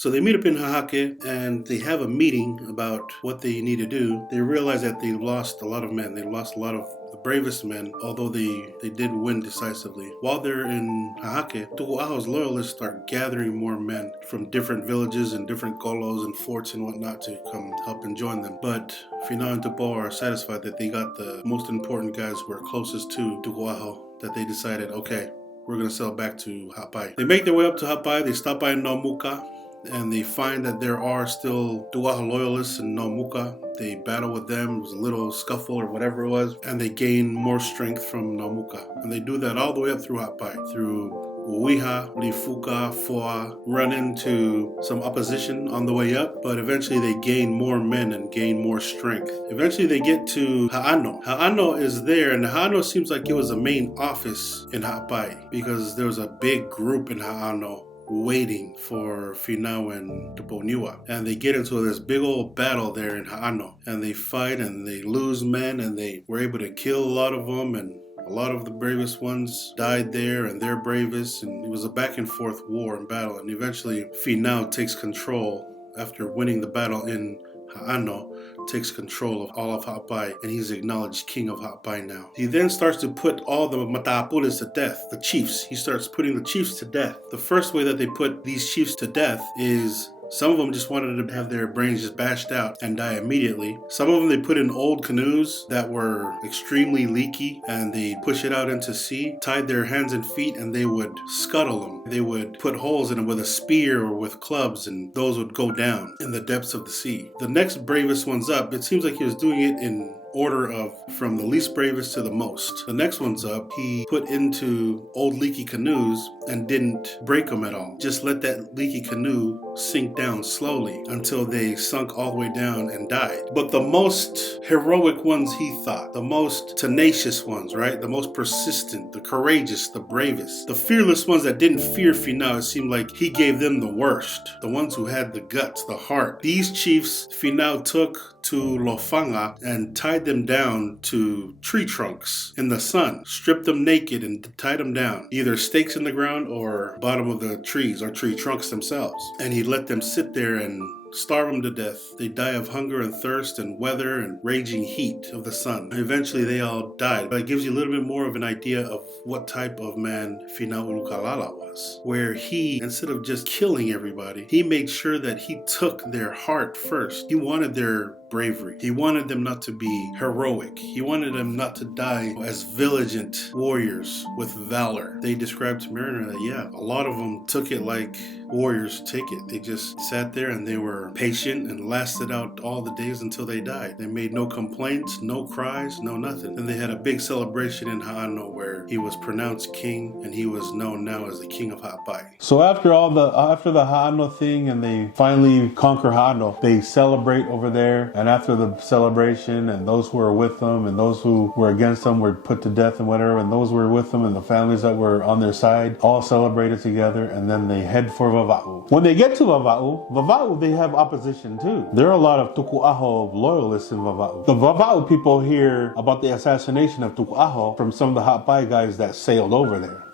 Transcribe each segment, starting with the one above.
So they meet up in Hahake and they have a meeting about what they need to do. They realize that they lost a lot of men. They lost a lot of the bravest men, although they did win decisively. While they're in Hahake, Tuku'aho's loyalists start gathering more men from different villages and different kolos and forts and whatnot to come help and join them. But Finau and Tupo are satisfied that they got the most important guys who are closest to Tuku'aho, that they decided, okay, we're going to sail back to Hapai. They make their way up to Hapai. They stop by Nomuka, and they find that there are still Tuku'aho loyalists in Nomuka. They battle with them. It was a little scuffle or whatever it was, and they gain more strength from Nomuka. And they do that all the way up through Hapai, through Uiha, Lifuka, Foa, run into some opposition on the way up, but eventually they gain more men and gain more strength. Eventually they get to Ha'ano. Ha'ano is there, and Ha'ano seems like it was a main office in Hapai because there was a big group in Ha'ano waiting for Finau and Tuponiua. And they get into this big old battle there in Ha'ano. And they fight and they lose men, and they were able to kill a lot of them, and a lot of the bravest ones died there, and their bravest, and it was a back and forth war and battle. And eventually Finau takes control after winning the battle in Ha'ano, takes control of all of Hapai, and he's acknowledged king of Hapai now. He then starts to put all the Mataapules to death, the chiefs. He starts putting the chiefs to death. The first way that they put these chiefs to death is some of them just wanted to have their brains just bashed out and die immediately. Some of them they put in old canoes that were extremely leaky, and they push it out into sea, tied their hands and feet, and they would scuttle them. They would put holes in them with a spear or with clubs, and those would go down in the depths of the sea. The next bravest one's up. It seems like he was doing it in order of from the least bravest to the most. The next one's up. He put into old leaky canoes and didn't break them at all. Just let that leaky canoe sink down slowly until they sunk all the way down and died. But the most heroic ones, he thought, the most tenacious ones, right? The most persistent, the courageous, the bravest, the fearless ones that didn't fear Finau, it seemed like he gave them the worst. The ones who had the guts, the heart. These chiefs Finau took to Lofanga and tied them down to tree trunks in the sun, stripped them naked and tied them down, either stakes in the ground or bottom of the trees or tree trunks themselves. And he let them sit there and starve them to death. They die of hunger and thirst and weather and raging heat of the sun. Eventually they all died, but it gives you a little bit more of an idea of what type of man Finau Ulukalala was, where he, instead of just killing everybody, he made sure that he took their heart first. He wanted their bravery. He wanted them not to be heroic. He wanted them not to die as vigilant warriors with valor. They described to Mariner that, yeah, a lot of them took it like warriors take it. They just sat there and they were patient and lasted out all the days until they died. They made no complaints, no cries, no nothing. And they had a big celebration in Ha'ano where he was pronounced king, and he was known now as the king of Hapai. So after the Ha'ano thing, and they finally conquer Ha'ano, they celebrate over there. And after the celebration, and those who were with them and those who were against them were put to death and whatever, and those who were with them and the families that were on their side all celebrated together, and then they head for Vava'u. When they get to Vava'u, they have opposition too. There are a lot of Tuku'aho loyalists in Vava'u. The Vava'u people hear about the assassination of Tuku'aho from some of the Hapai guys that sailed over there.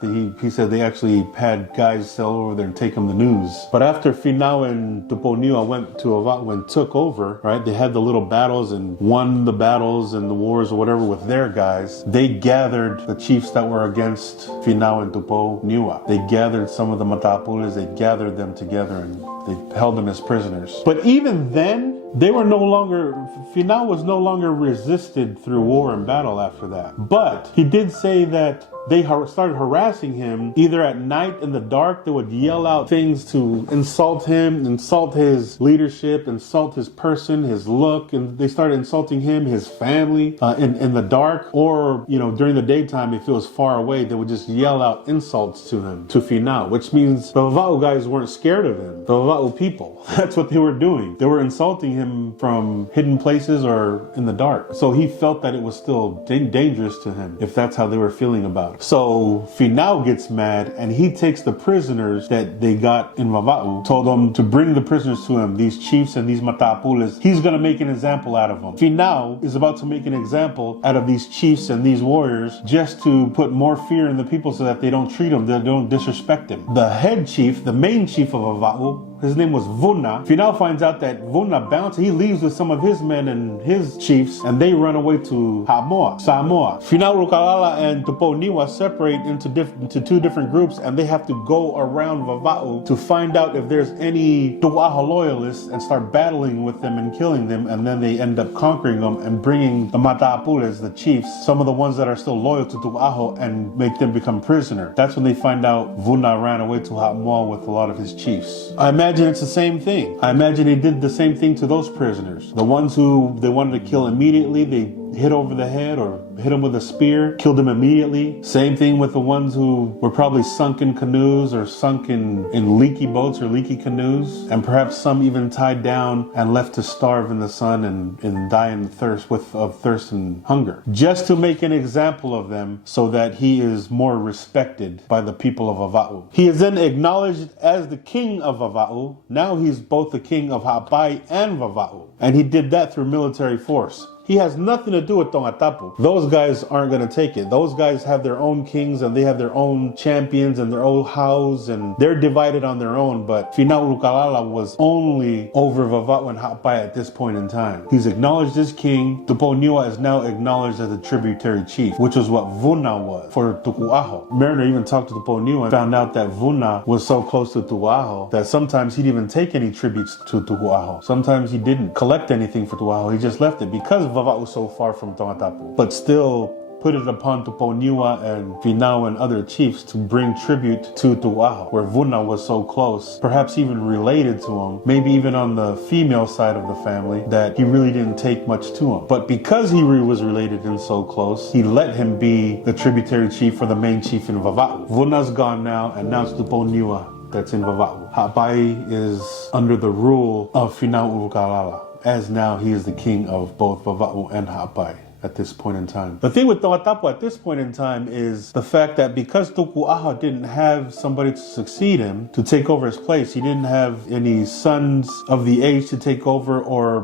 He said they actually had guys sail over there and take them the news. But after Finau and Tuponiua went to Vava'u and took over, right, they had the little battles and won the battles and the wars or whatever with their guys. They gathered the chiefs that were against Finau and Tuponiua. They gathered some of the Mataapules, they gathered them together and they held them as prisoners. But even then, they were no longer, Finau was no longer resisted through war and battle after that. But he did say that they started harassing him either at night in the dark. They would yell out things to insult him, insult his leadership, insult his person, his look, and they started insulting him, his family in the dark. Or, you know, during the daytime, if it was far away, they would just yell out insults to him, to Finau, which means the Vava'u guys weren't scared of him. The Vava'u people, that's what they were doing. They were insulting him from hidden places or in the dark. So he felt that it was still dangerous to him, if that's how they were feeling about it. So Finau gets mad and he takes the prisoners that they got in Vava'u, told them to bring the prisoners to him, these chiefs and these Mataapules. He's going to make an example out of them. Finau is about to make an example out of these chiefs and these warriors just to put more fear in the people so that they don't treat him, they don't disrespect him. The head chief, the main chief of Vava'u, his name was Vuna. Finau finds out that Vuna bounced. He leaves with some of his men and his chiefs, and they run away to Samoa. Finau Ulukalala and Tuponiwa separate into two different groups, and they have to go around Vava'u to find out if there's any Tu'aho loyalists and start battling with them and killing them, and then they end up conquering them and bringing the Mataapules, the chiefs, some of the ones that are still loyal to Tu'aho, and make them become prisoner. That's when they find out Vuna ran away to Samoa with a lot of his chiefs. I imagine it's the same thing. I imagine they did the same thing to those prisoners. The ones who they wanted to kill immediately, they hit over the head or hit them with a spear, killed them immediately. Same thing with the ones who were probably sunk in canoes or sunk in leaky boats or leaky canoes, and perhaps some even tied down and left to starve in the sun and die in thirst of thirst and hunger. Just to make an example of them so that he is more respected by the people of Vava'u. He is then acknowledged as the king of Vava'u. Now he's both the king of Ha'apai and Vava'u. And he did that through military force. He has nothing to do with Tongatapu. Those guys aren't going to take it. Those guys have their own kings and they have their own champions and their own house, and they're divided on their own. But Finau Ulukalala was only over Vava'u and Ha'apai at this point in time. He's acknowledged as king. Tuponiwa is now acknowledged as a tributary chief, which is what Vuna was for Tuku'aho. Mariner even talked to Tuponiwa and found out that Vuna was so close to Tu'aho that sometimes he didn't even take any tributes to Tuku'aho. Sometimes he didn't collect anything for Tu'aho. He just left it because Vava'u was so far from Tongatapu, but still put it upon Tuponiwa and Finau and other chiefs to bring tribute to Tu'aho, where Vuna was so close, perhaps even related to him, maybe even on the female side of the family, that he really didn't take much to him. But because he was related and so close, he let him be the tributary chief for the main chief in Vava'u. Vuna's gone now, and now it's Tuponiwa that's in Vava'u. Ha'apai is under the rule of Finau Ulukalala, as now he is the king of both Vava'u and Ha'apai at this point in time. The thing with Tongatapu at this point in time is the fact that because Tuku'aho didn't have somebody to succeed him, to take over his place, he didn't have any sons of the age to take over or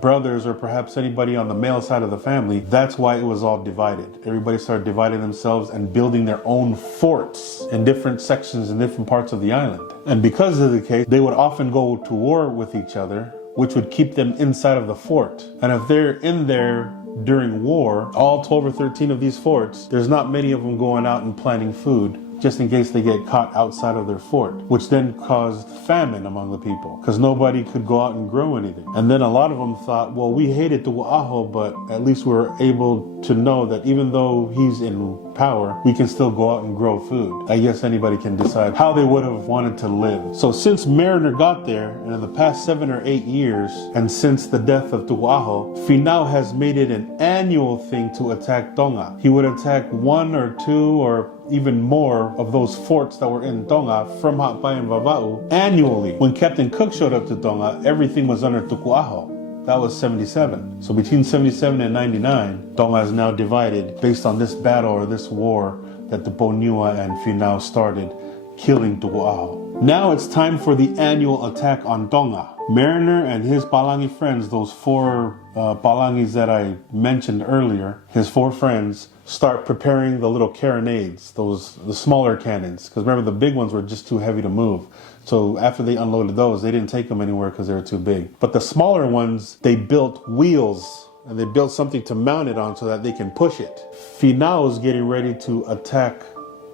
brothers or perhaps anybody on the male side of the family. That's why it was all divided. Everybody started dividing themselves and building their own forts in different sections in different parts of the island. And because of the case, they would often go to war with each other, which would keep them inside of the fort. And if they're in there during war, all 12 or 13 of these forts, there's not many of them going out and planting food, just in case they get caught outside of their fort, which then caused famine among the people because nobody could go out and grow anything. And then a lot of them thought, well, we hated Tu'aho, but at least we're able to know that even though he's in power, we can still go out and grow food. I guess anybody can decide how they would have wanted to live. So since Mariner got there, and in the past 7 or 8 years, and since the death of Tu'aho, Finau has made it an annual thing to attack Tonga. He would attack 1 or 2 or even more of those forts that were in Tonga from Ha'apai and Vava'u annually. When Captain Cook showed up to Tonga, everything was under Tuku'aho. That was 77. So between 77 and 99, Tonga is now divided based on this battle or this war that the Tuponiwa and Finau started, killing Tuku'aho. Now it's time for the annual attack on Tonga. Mariner and his Palangi friends, those 4 Palangis that I mentioned earlier, his 4 friends, start preparing the little carronades, the smaller cannons. Because remember, the big ones were just too heavy to move. So after they unloaded those, they didn't take them anywhere because they were too big. But the smaller ones, they built wheels and they built something to mount it on so that they can push it. Finau is getting ready to attack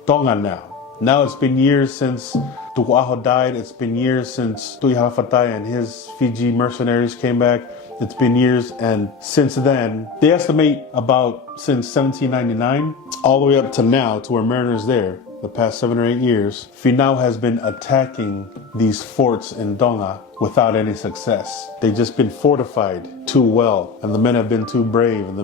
Tonga now. Now it's been years since Tuku'aho died. It's been years since Tuihafatai and his Fiji mercenaries came back. It's been years, and since then, they estimate about since 1799, all the way up to now, to where Mariner's there, the past 7 or 8 years, Finau has been attacking these forts in Tonga without any success. They've just been fortified too well, and the men have been too brave, and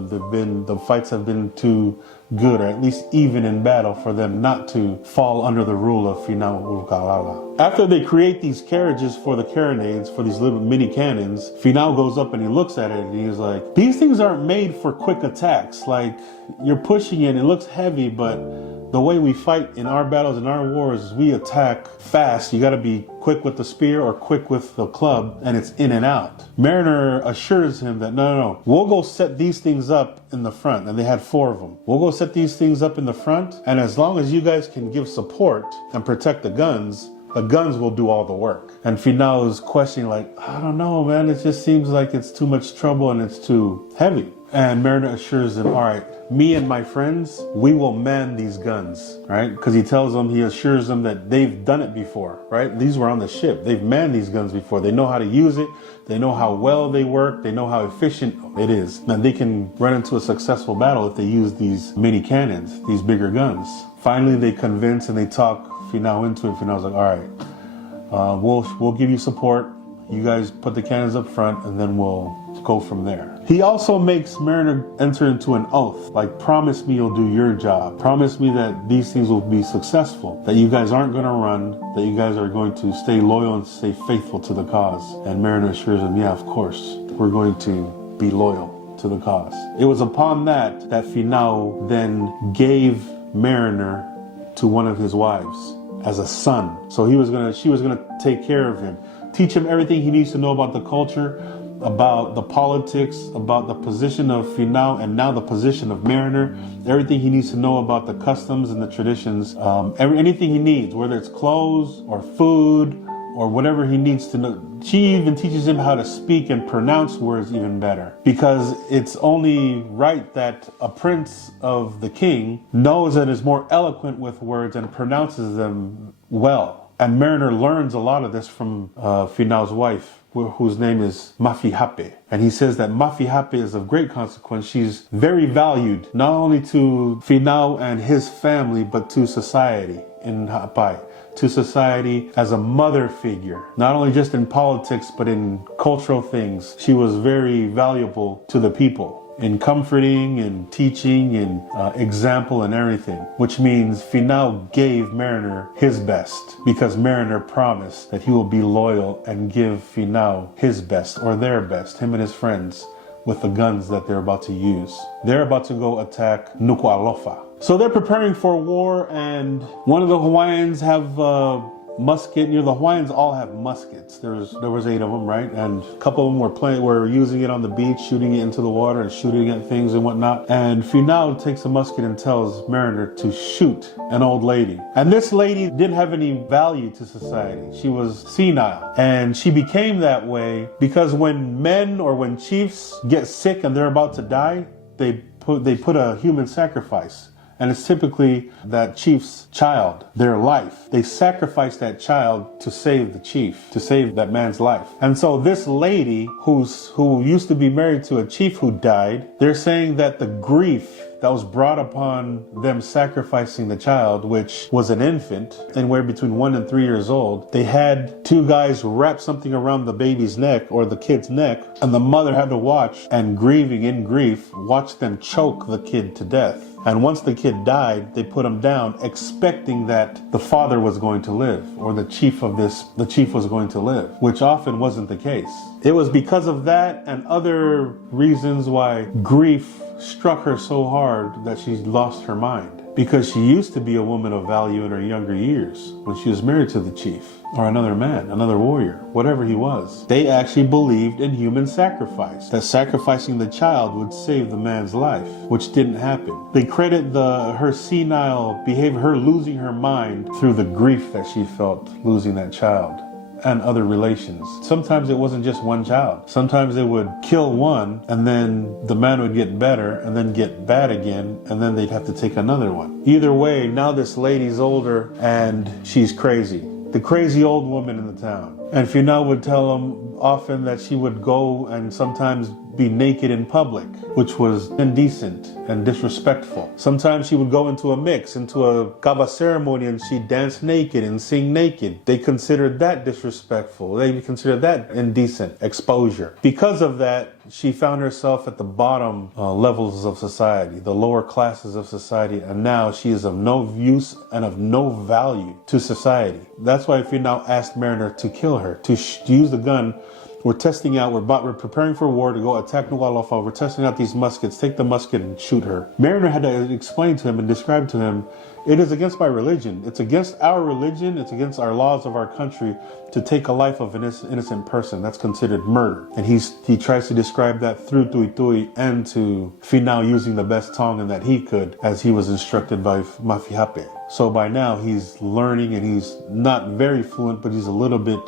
the fights have been too good, or at least even in battle, for them not to fall under the rule of Finau Ulukalala. After they create these carriages for the carronades, for these little mini cannons, Finau goes up and he looks at it and he's like, these things aren't made for quick attacks. Like, you're pushing it looks heavy, but the way we fight in our battles, in our wars, is we attack fast. You gotta be quick with the spear or quick with the club, and it's in and out. Mariner assures him that no, we'll go set these things up in the front, and they had 4 of them. We'll go set these things up in the front, and as long as you guys can give support and protect the guns, The guns will do all the work. And Finau is questioning like, I don't know, man. It just seems like it's too much trouble and it's too heavy. And Mariner assures him, all right, me and my friends, we will man these guns, right? Because he assures them that they've done it before, right? These were on the ship. They've manned these guns before. They know how to use it. They know how well they work. They know how efficient it is. And they can run into a successful battle if they use these mini cannons, these bigger guns. Finally, they convince and they talk Finau into it. Finau's like, all right, we'll give you support. You guys put the cannons up front and then we'll go from there. He also makes Mariner enter into an oath, like, promise me you'll do your job. Promise me that these things will be successful, that you guys aren't going to run, that you guys are going to stay loyal and stay faithful to the cause. And Mariner assures him, yeah, of course, we're going to be loyal to the cause. It was upon that Finau then gave Mariner to one of his wives as a son. So she was gonna take care of him, teach him everything he needs to know about the culture, about the politics, about the position of Finau, and now the position of Mariner, everything he needs to know about the customs and the traditions, anything he needs, whether it's clothes or food or whatever he needs to know. She even teaches him how to speak and pronounce words even better, because it's only right that a prince of the king knows and is more eloquent with words and pronounces them well. And Mariner learns a lot of this from Finau's wife, whose name is Mafihape. And he says that Mafihape is of great consequence. She's very valued, not only to Finau and his family, but to society in Hapai. To society as a mother figure, not only just in politics, but in cultural things. She was very valuable to the people in comforting and teaching and example and everything, which means Finau gave Mariner his best because Mariner promised that he will be loyal and give Finau his best, or their best, him and his friends, with the guns that they're about to use. They're about to go attack Nuku'alofa. So they're preparing for war, and one of the Hawaiians have musket. The Hawaiians all have muskets. There was 8 of them, right? And a couple of them were using it on the beach, shooting it into the water and shooting at things and whatnot. And Finau takes a musket and tells Mariner to shoot an old lady. And this lady didn't have any value to society. She was senile, and she became that way because when men or when chiefs get sick and they're about to die, they put a human sacrifice. And it's typically that chief's child, their life. They sacrifice that child to save the chief, to save that man's life. And so this lady who used to be married to a chief who died, they're saying that the grief that was brought upon them sacrificing the child, which was an infant, anywhere between 1 and 3 years old, they had 2 guys wrap something around the baby's neck or the kid's neck, and the mother had to watch and grieving in grief, watch them choke the kid to death. And once the kid died, they put him down, expecting that the father was going to live, or the chief was going to live, which often wasn't the case. It was because of that and other reasons why grief struck her so hard that she lost her mind. Because she used to be a woman of value in her younger years when she was married to the chief, or another man, another warrior, whatever he was. They actually believed in human sacrifice, that sacrificing the child would save the man's life, which didn't happen. They credit her senile behavior, her losing her mind, through the grief that she felt losing that child and other relations. Sometimes it wasn't just one child. Sometimes they would kill one, and then the man would get better and then get bad again, and then they'd have to take another one. Either way, now this lady's older and she's crazy. The crazy old woman in the town. And Finau would tell him often that she would go and sometimes be naked in public, which was indecent and disrespectful. Sometimes she would go into a kava ceremony, and she'd dance naked and sing naked. They considered that disrespectful. They considered that indecent exposure. Because of that, she found herself at the bottom levels of society, the lower classes of society, and now she is of no use and of no value to society. That's why Finau asked Mariner to kill her, to use the gun. We're testing out, we're preparing for war to go attack Nuku'alofa. We're testing out these muskets. Take the musket and shoot her. Mariner had to explain to him and describe to him, it is against my religion. It's against our religion. It's against our laws of our country to take a life of an innocent person. That's considered murder. And he tries to describe that through Tui Tui and to Finau using the best Tongan that he could as he was instructed by Mafihape. So by now he's learning, and he's not very fluent, but he's a little bit,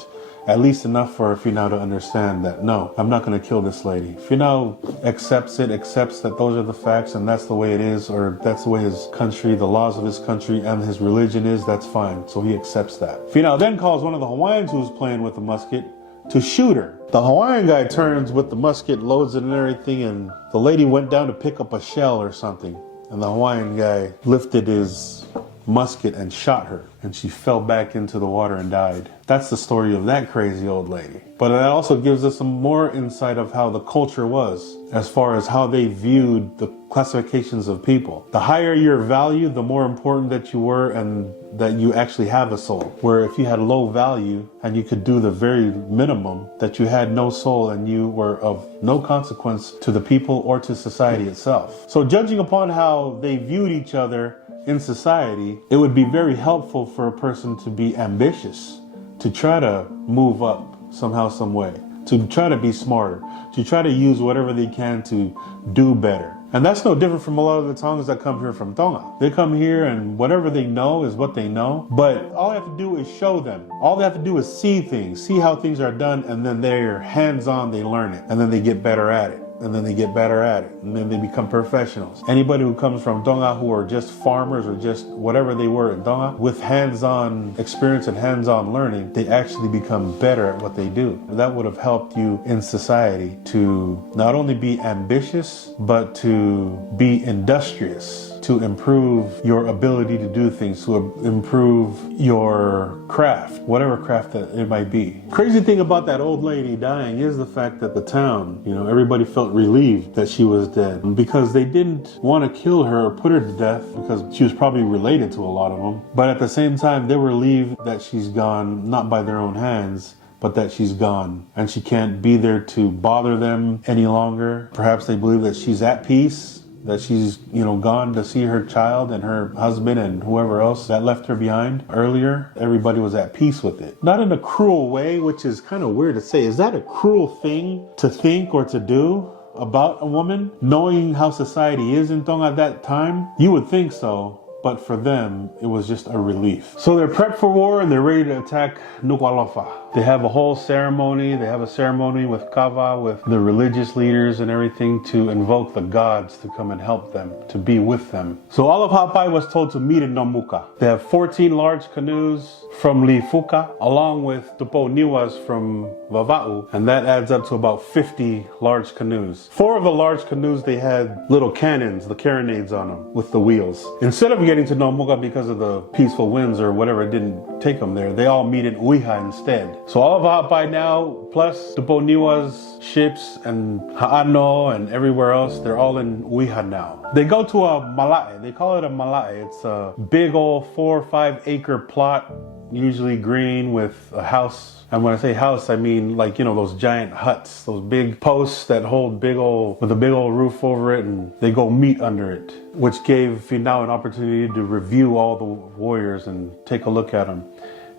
at least enough for Finau to understand that, no, I'm not going to kill this lady. Finau accepts that those are the facts and that's the way it is, or that's the way his country, the laws of his country and his religion is, that's fine. So he accepts that. Finau then calls one of the Hawaiians who's playing with the musket to shoot her. The Hawaiian guy turns with the musket, loads it and everything, and the lady went down to pick up a shell or something. And the Hawaiian guy lifted his musket and shot her, and she fell back into the water and died. That's the story of that crazy old lady. But that also gives us some more insight of how the culture was, as far as how they viewed the classifications of people. The higher your value, the more important that you were and that you actually have a soul. Where if you had low value and you could do the very minimum, that you had no soul and you were of no consequence to the people or to society itself. So judging upon how they viewed each other in society, it would be very helpful for a person to be ambitious, to try to move up somehow, some way, to try to be smarter, to try to use whatever they can to do better. And that's no different from a lot of the Tongans that come here from Tonga. They come here and whatever they know is what they know, but all they have to do is show them. All they have to do is see things, see how things are done, and then they're hands-on, they learn it, and then they get better at it. And then they get better at it, and then they become professionals. Anybody who comes from Tonga who are just farmers or just whatever they were in Tonga, with hands-on experience and hands-on learning, they actually become better at what they do. That would have helped you in society to not only be ambitious, but to be industrious, to improve your ability to do things, to improve your craft, whatever craft that it might be. Crazy thing about that old lady dying is the fact that the town, everybody felt relieved that she was dead, because they didn't want to kill her or put her to death because she was probably related to a lot of them. But at the same time, they were relieved that she's gone, not by their own hands, but that she's gone and she can't be there to bother them any longer. Perhaps they believe that she's at peace, that she's, gone to see her child and her husband and whoever else that left her behind earlier. Everybody was at peace with it. Not in a cruel way, which is kind of weird to say. Is that a cruel thing to think or to do about a woman? Knowing how society is in Tonga at that time? You would think so. But for them, it was just a relief. So they're prepped for war and they're ready to attack Nuku'alofa. They have a whole ceremony. They have a ceremony with kava, with the religious leaders and everything, to invoke the gods to come and help them, to be with them. So all of Hapai was told to meet in Nomuka. They have 14 large canoes from Lifuka, along with Tupo Niwas from Vava'u, and that adds up to about 50 large canoes. 4 of the large canoes, they had little cannons, the carronades on them, with the wheels. Instead of getting to Nomuka because of the peaceful winds or whatever, it didn't take them there. They all meet in Uiha instead. So all of Hapai now, plus Tupo Niwa's ships and Ha'ano and everywhere else, they're all in Uiha now. They go to a malae. They call it a malae. It's a big old 4 or 5 acre plot, usually green, with a house. And when I say house, I mean like, those giant huts, those big posts that hold with a big old roof over it, and they go meet under it, which gave Finau an opportunity to review all the warriors and take a look at them.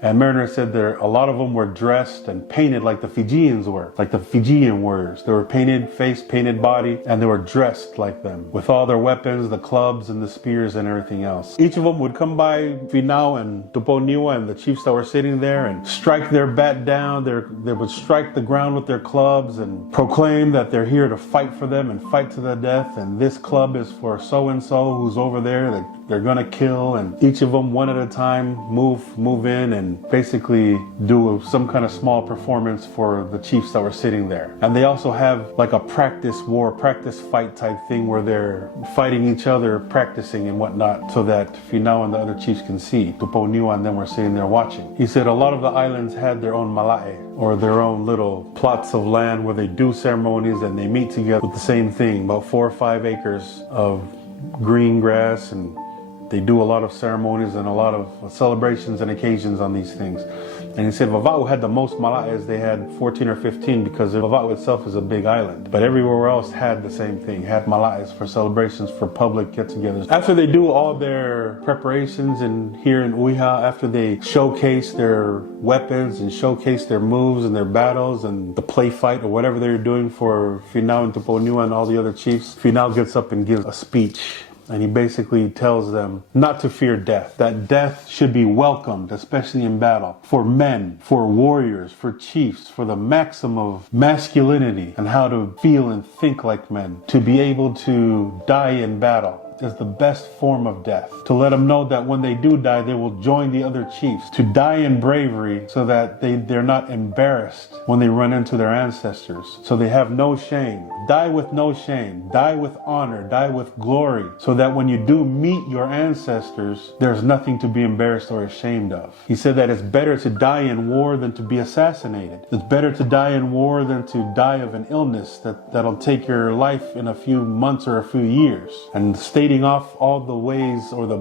And Mariner said a lot of them were dressed and painted like the Fijians were, like the Fijian warriors. They were painted face, painted body, and they were dressed like them, with all their weapons, the clubs and the spears and everything else. Each of them would come by Finau and Tupo Niwa and the chiefs that were sitting there and strike their bat down. They would strike the ground with their clubs and proclaim that they're here to fight for them and fight to the death. And this club is for so-and-so who's over there that they're gonna kill. And each of them, one at a time, move in and basically do some kind of small performance for the chiefs that were sitting there. And they also have like a practice fight type thing where they're fighting each other, practicing and whatnot, so that Finau and the other chiefs can see. Tupo Niwa and them were sitting there watching. He said a lot of the islands had their own malae, or their own little plots of land where they do ceremonies and they meet together with the same thing, about 4 or 5 acres of green grass, and they do a lot of ceremonies and a lot of celebrations and occasions on these things. And he said Vava'u had the most mala'es. They had 14 or 15 because Vava'u itself is a big island. But everywhere else had the same thing, had mala'es for celebrations, for public get-togethers. After they do all their preparations and here in Uiha, after they showcase their weapons and showcase their moves and their battles and the play fight or whatever they're doing for Finau and Tuponua and all the other chiefs, Finau gets up and gives a speech. And he basically tells them not to fear death, that death should be welcomed, especially in battle, for men, for warriors, for chiefs, for the maximum of masculinity and how to feel and think like men, to be able to die in battle is the best form of death. To let them know that when they do die, they will join the other chiefs. To die in bravery so that they're not embarrassed when they run into their ancestors. So they have no shame. Die with no shame. Die with honor. Die with glory. So that when you do meet your ancestors, there's nothing to be embarrassed or ashamed of. He said that it's better to die in war than to be assassinated. It's better to die in war than to die of an illness that'll take your life in a few months or a few years. And stating off all the ways or the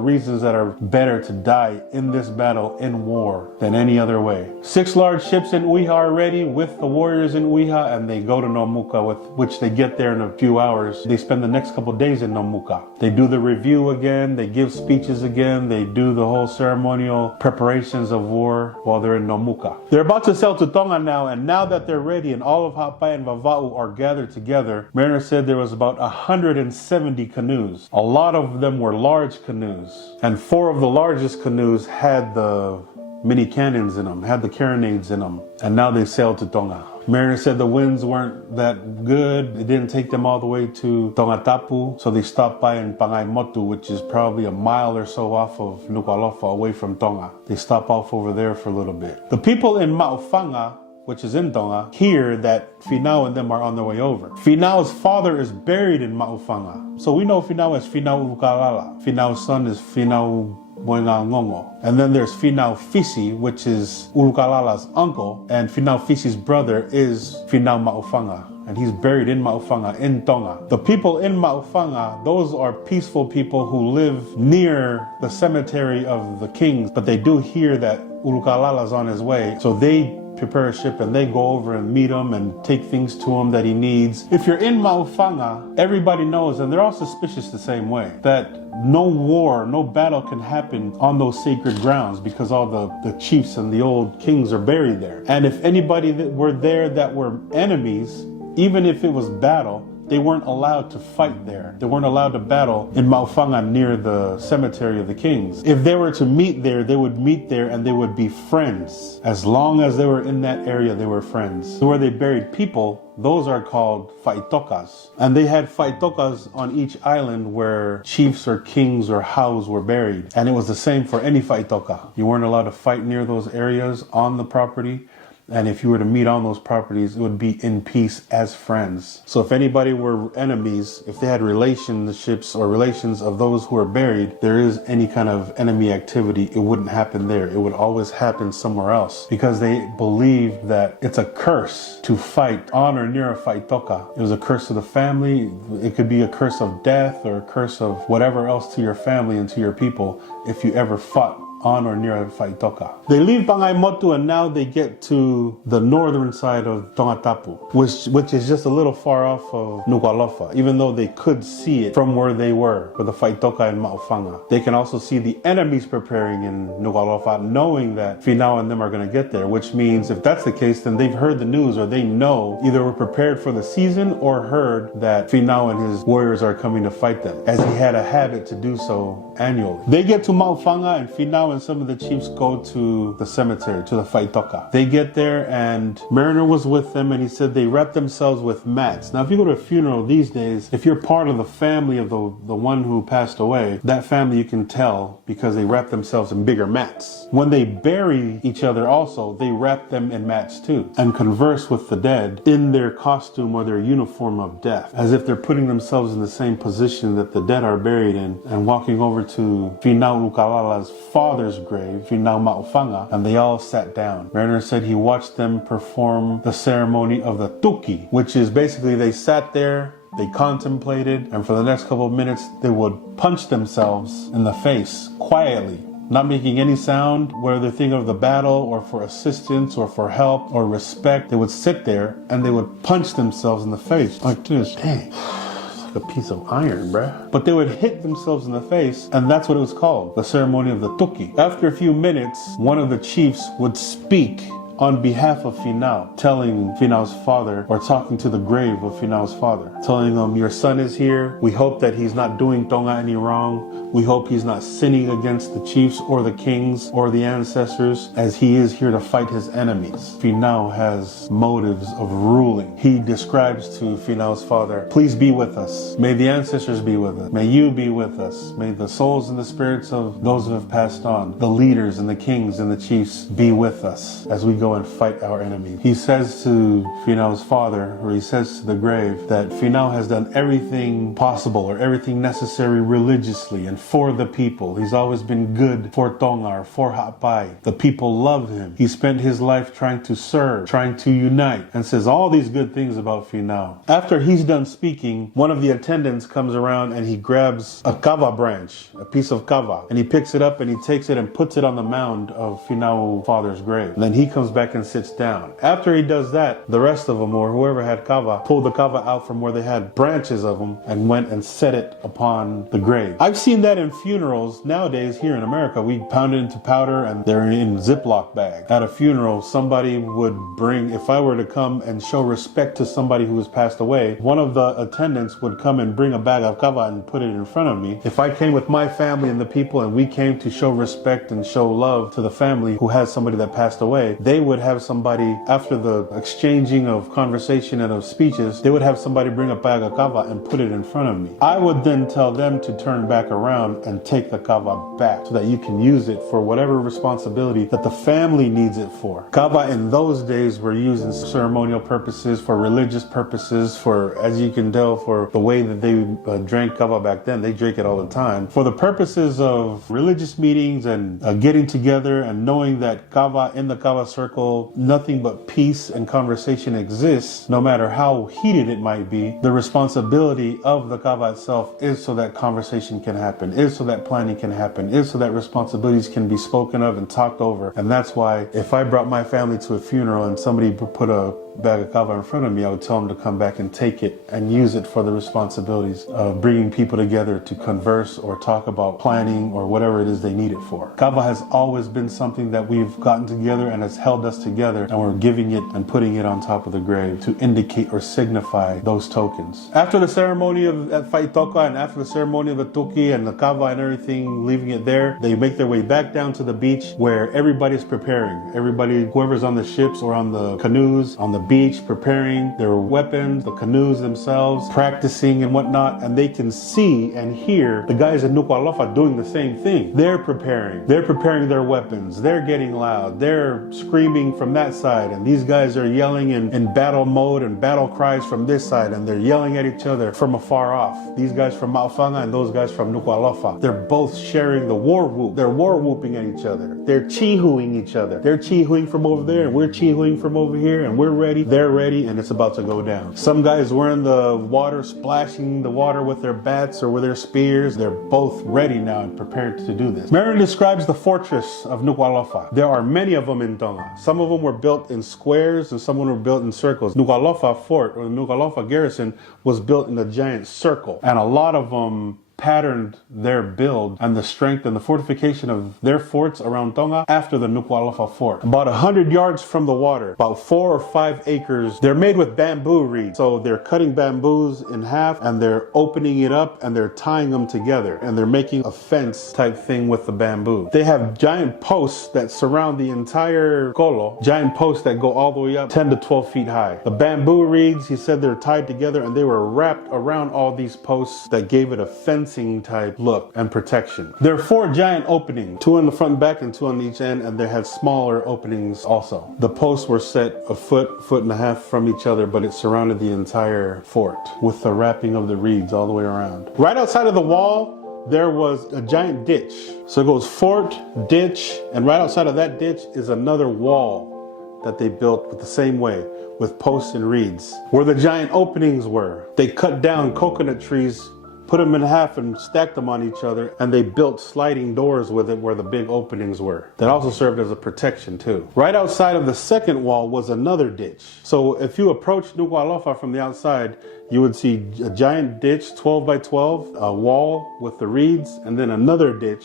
reasons that are better to die in this battle in war than any other way. 6 large ships in Uiha are ready with the warriors in Uiha, and they go to Nomuka, with which they get there in a few hours. They spend the next couple of days in Nomuka. They do the review again, they give speeches again, they do the whole ceremonial preparations of war while they're in Nomuka. They're about to sail to Tonga now, and now that they're ready and all of Hapai and Vava'u are gathered together, Mariner said there was about 170 canoes. A lot of them were large canoes, and 4 of the largest canoes had the mini cannons in them, had the carronades in them, and now they sailed to Tonga. Mariner said the winds weren't that good. It didn't take them all the way to Tongatapu, so they stopped by in Pangaimotu, which is probably a mile or so off of Nuku'alofa, away from Tonga. They stop off over there for a little bit. The people in Ma'ufanga, which is in Tonga, hear that Finau and them are on their way over. Finau's father is buried in Ma'ufanga. So we know Finau as Finau Ulukalala. Finau's son is Finau Moengangongo. And then there's Finau Fisi, which is Ulukalala's uncle, and Finau Fisi's brother is Finau Ma'ufanga. And he's buried in Ma'ufanga, in Tonga. The people in Ma'ufanga, those are peaceful people who live near the cemetery of the kings, but they do hear that Ulukalala's on his way, so they prepare a ship and they go over and meet him and take things to him that he needs. If you're in Ma'ufanga, everybody knows, and they're all suspicious the same way, that no war, no battle can happen on those sacred grounds because all the chiefs and the old kings are buried there. And if anybody that were there that were enemies, even if it was battle, they weren't allowed to fight there. They weren't allowed to battle in Ma'ufanga near the cemetery of the kings. If they were to meet there, they would meet there and they would be friends. As long as they were in that area, they were friends. Where they buried people, those are called faitokas. And they had faitokas on each island where chiefs or kings or haus were buried. And it was the same for any faitoka. You weren't allowed to fight near those areas on the property. And if you were to meet on those properties, it would be in peace as friends. So if anybody were enemies, if they had relationships or relations of those who are buried, there is any kind of enemy activity, it wouldn't happen there. It would always happen somewhere else because they believed that it's a curse to fight on or near a faitoka. It was a curse to the family. It could be a curse of death or a curse of whatever else to your family and to your people if you ever fought on or near Faitoka. They leave Pangaimotu and now they get to the northern side of Tongatapu, which is just a little far off of Nuku'alofa, even though they could see it from where they were, with the Faitoka and Ma'ufanga. They can also see the enemies preparing in Nuku'alofa, knowing that Finau and them are going to get there, which means if that's the case, then they've heard the news, or they know, either were prepared for the season or heard that Finau and his warriors are coming to fight them, as he had a habit to do so annually. They get to Ma'ufanga and Finau and some of the chiefs go to the cemetery, to the Faitoka. They get there and Mariner was with them and he said they wrap themselves with mats. Now if you go to a funeral these days, if you're part of the family of the one who passed away, that family you can tell because they wrap themselves in bigger mats. When they bury each other also, they wrap them in mats too and converse with the dead in their costume or their uniform of death, as if they're putting themselves in the same position that the dead are buried in, and walking over to Finau Ulukalala's father's grave, Finau Ma'ufanga, and they all sat down. Mariner said he watched them perform the ceremony of the tuki, which is basically they sat there, they contemplated, and for the next couple of minutes they would punch themselves in the face quietly not making any sound, whether they're thinking of the battle or for assistance or for help or respect. They would sit there and they would punch themselves in the face like this. Dang. Like a piece of iron, bruh. But they would hit themselves in the face, and that's what it was called, the ceremony of the tuki. After a few minutes, one of the chiefs would speak on behalf of Finau, telling Finau's father, or talking to the grave of Finau's father, telling them, your son is here. We hope that he's not doing Tonga any wrong. We hope he's not sinning against the chiefs or the kings or the ancestors, as he is here to fight his enemies. Finau has motives of ruling. He describes to Finau's father, please be with us. May the ancestors be with us. May you be with us. May the souls and the spirits of those who have passed on, the leaders and the kings and the chiefs, be with us as we go and fight our enemies. He says to Finau's father, or he says to the grave, that Finau has done everything possible or everything necessary religiously and for the people. He's always been good for Tonga or for Hapai. The people love him. He spent his life trying to serve, trying to unite, and says all these good things about Finau. After he's done speaking, one of the attendants comes around and he grabs a kava branch, a piece of kava, and he picks it up and he takes it and puts it on the mound of Finau's father's grave. And then he comes back and sits down. After he does that, the rest of them, or whoever had kava, pulled the kava out from where they had branches of them and went and set it upon the grave. I've seen that in funerals nowadays here in America. We pound it into powder and they're in Ziploc bags. At a funeral, somebody would bring, if I were to come and show respect to somebody who has passed away, one of the attendants would come and bring a bag of kava and put it in front of me. If I came with my family and the people and we came to show respect and show love to the family who has somebody that passed away, they would have somebody, after the exchanging of conversation and of speeches, they would have somebody bring a bag of kava and put it in front of me. I would then tell them to turn back around and take the kava back so that you can use it for whatever responsibility that the family needs it for. Kava in those days were used in ceremonial purposes, for religious purposes, for, as you can tell, for the way that they drank kava back then. They drank it all the time. For the purposes of religious meetings and getting together and knowing that kava, in the kava circle, nothing but peace and conversation exists, no matter how heated it might be. The responsibility of the kava itself is so that conversation can happen, is so that planning can happen, is so that responsibilities can be spoken of and talked over. And that's why if I brought my family to a funeral and somebody put a bag of kava in front of me, I would tell them to come back and take it and use it for the responsibilities of bringing people together to converse or talk about planning or whatever it is they need it for. Kava has always been something that we've gotten together and has held us together, and we're giving it and putting it on top of the grave to indicate or signify those tokens. After the ceremony of Faitoka and after the ceremony of the Tuki and the kava and everything, leaving it there, they make their way back down to the beach where everybody's preparing. Everybody, whoever's on the ships or on the canoes, on the beach, preparing their weapons, the canoes themselves, practicing and whatnot, and they can see and hear the guys in Nuku'alofa doing the same thing. They're preparing their weapons, they're getting loud, they're screaming from that side, and these guys are yelling in battle mode and battle cries from this side, and they're yelling at each other from afar off. These guys from Maufanga and those guys from Nuku'alofa, they're both sharing the war whoop. They're war whooping at each other. They're chi-hooing each other. They're chi-hooing from over there, and we're chi-hooing from over here, and we're ready. They're ready, and it's about to go down. Some guys were in the water, splashing the water with their bats or with their spears. They're both ready now and prepared to do this. Marin describes the fortress of Nuku'alofa. There are many of them in Tonga. Some of them were built in squares and some of them were built in circles. Nuku'alofa fort, or the Nuku'alofa garrison, was built in a giant circle, and a lot of them patterned their build and the strength and the fortification of their forts around Tonga after the Nuku'alofa fort. About 100 yards from the water, about 4 or 5 acres, they're made with bamboo reeds. So they're cutting bamboos in half and they're opening it up and they're tying them together and they're making a fence type thing with the bamboo. They have giant posts that surround the entire kolo, giant posts that go all the way up 10 to 12 feet high. The bamboo reeds, he said, they're tied together and they were wrapped around all these posts that gave it a fence type look and protection. There are 4 giant openings, 2 on the front and back and 2 on each end, and they had smaller openings also. The posts were set a foot and a half from each other, but it surrounded the entire fort with the wrapping of the reeds all the way around. Right outside of the wall, there was a giant ditch. So it goes fort, ditch, and right outside of that ditch is another wall that they built with the same way, with posts and reeds. Where the giant openings were, they cut down coconut trees put them in half and stacked them on each other, and they built sliding doors with it where the big openings were. That also served as a protection too. Right outside of the second wall was another ditch. So if you approach Nuku'alofa from the outside, you would see a giant ditch, 12 by 12, a wall with the reeds, and then another ditch,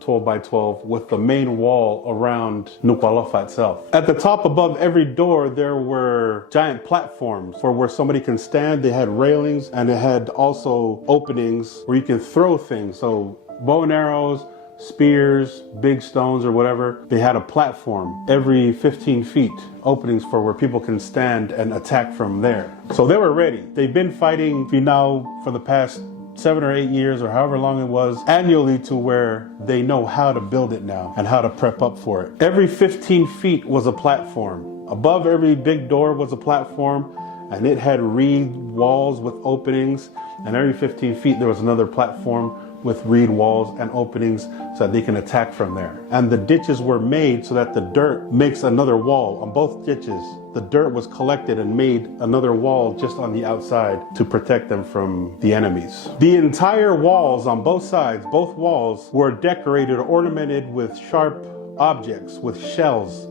12 by 12, with the main wall around Nuku'alofa itself. At the top above every door, there were giant platforms for where somebody can stand. They had railings, and it had also openings where you can throw things. So bow and arrows, spears, big stones or whatever. They had a platform every 15 feet, openings for where people can stand and attack from there. So they were ready. They've been fighting Finau for the past 7 or 8 years or however long it was, annually, to where they know how to build it now and how to prep up for it. Every 15 feet was a platform. Above every big door was a platform, and it had reed walls with openings, and every 15 feet there was another platform with reed walls and openings so that they can attack from there. And the ditches were made so that the dirt makes another wall on both ditches. The dirt was collected and made another wall just on the outside to protect them from the enemies. The entire walls on both sides, both walls, were decorated or ornamented with sharp objects, with shells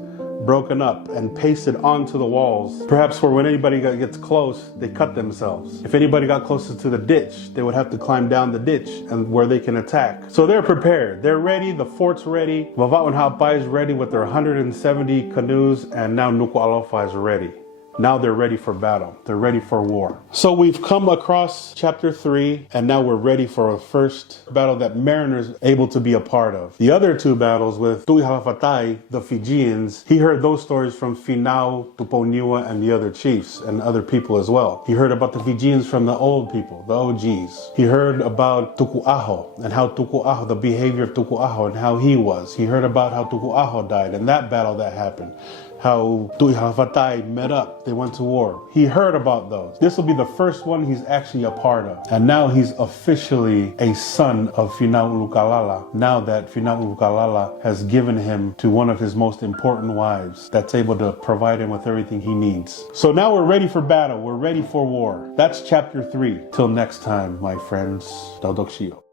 broken up and pasted onto the walls. Perhaps for when anybody gets close, they cut themselves. If anybody got closer to the ditch, they would have to climb down the ditch and where they can attack. So they're prepared. They're ready. The fort's ready. Vava'un Ha'pai is ready with their 170 canoes, and now Nuku'alofa is ready. Now they're ready for battle. They're ready for war. So we've come across chapter 3, and now we're ready for a first battle that Mariner's able to be a part of. The other two battles with Tui Halafatai, the Fijians, he heard those stories from Finau, Tuponiua, and the other chiefs and other people as well. He heard about the Fijians from the old people, the OGs. He heard about Tuku'aho and how Tuku'aho, the behavior of Tuku'aho and how he was. He heard about how Tuku'aho died and that battle that happened. How Tui Halafatai met up, they went to war. He heard about those. This will be the first one he's actually a part of. And now he's officially a son of Finau Ulukalala, now that Finau Ulukalala has given him to one of his most important wives that's able to provide him with everything he needs. So now we're ready for battle. We're ready for war. That's chapter 3. Till next time, my friends. Daudokshio.